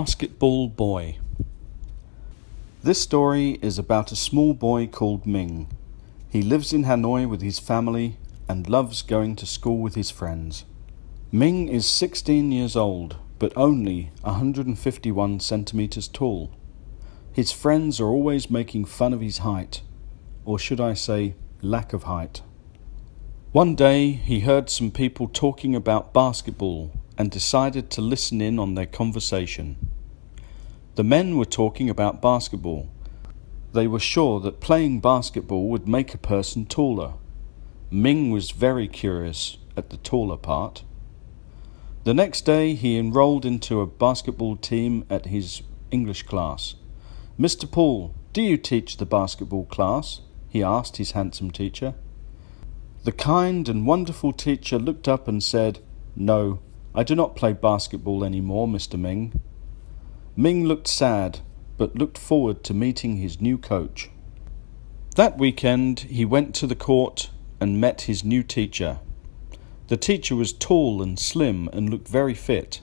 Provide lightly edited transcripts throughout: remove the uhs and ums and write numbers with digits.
Basketball Boy. This story is about a small boy called Ming. He lives in Hanoi with his family and loves going to school with his friends. Ming is 16 years old, but only 151 centimeters tall. His friends are always making fun of his height, or should I say, lack of height. One day he heard some people talking about basketball and decided to listen in on their conversation. The men were talking about basketball. They were sure that playing basketball would make a person taller. Ming was very curious at the taller part. The next day he enrolled into a basketball team at his English class. "Mr. Paul, do you teach the basketball class?" he asked his handsome teacher. The kind and wonderful teacher looked up and said, "No, I do not play basketball anymore, Mr. Ming." Ming looked sad, but looked forward to meeting his new coach. That weekend he went to the court and met his new teacher. The teacher was tall and slim and looked very fit.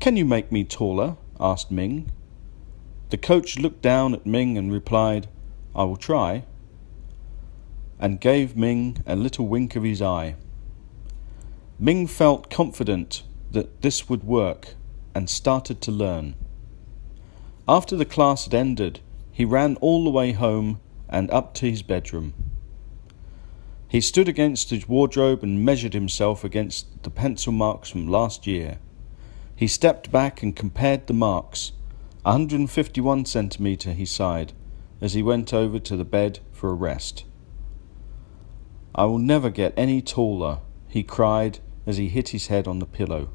"Can you make me taller?" asked Ming. The coach looked down at Ming and replied, "I will try," and gave Ming a little wink of his eye. Ming felt confident that this would work and started to learn. After the class had ended, he ran all the way home and up to his bedroom. He stood against his wardrobe and measured himself against the pencil marks from last year. He stepped back and compared the marks. 151 centimeter, he sighed, as he went over to the bed for a rest. "I will never get any taller," he cried as he hit his head on the pillow.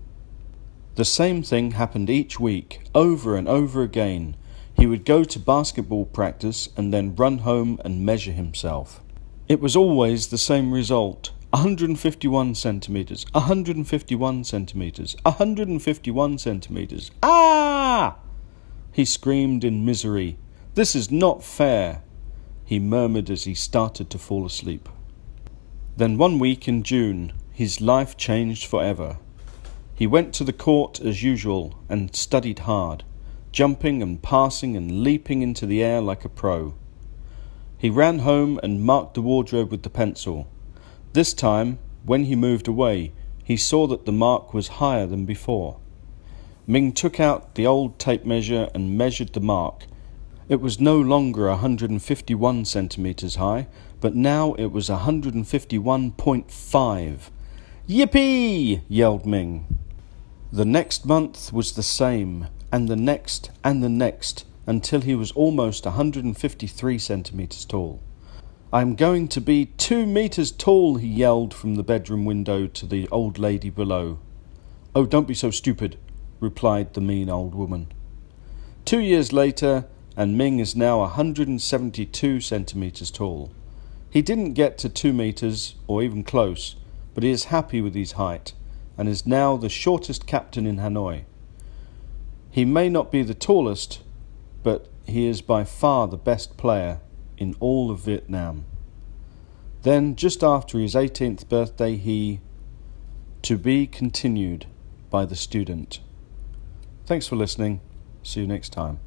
The same thing happened each week, over and over again. He would go to basketball practice and then run home and measure himself. It was always the same result. 151 centimeters, 151 centimeters, 151 centimeters. "Ah!" he screamed in misery. "This is not fair," he murmured as he started to fall asleep. Then one week in June, his life changed forever. He went to the court as usual and studied hard, jumping and passing and leaping into the air like a pro. He ran home and marked the wardrobe with the pencil. This time, when he moved away, he saw that the mark was higher than before. Ming took out the old tape measure and measured the mark. It was no longer 151 centimeters high, but now it was 151.5. "Yippee!" yelled Ming. The next month was the same, and the next, until he was almost 153 centimeters tall. "I am going to be 2 meters tall," he yelled from the bedroom window to the old lady below. "Oh, don't be so stupid," replied the mean old woman. 2 years later, and Ming is now 172 centimeters tall. He didn't get to 2 meters, or even close, but he is happy with his height, and is now the shortest captain in Hanoi. He may not be the tallest, but he is by far the best player in all of Vietnam. Then, just after his 18th birthday, he... To be continued by the student. Thanks for listening. See you next time.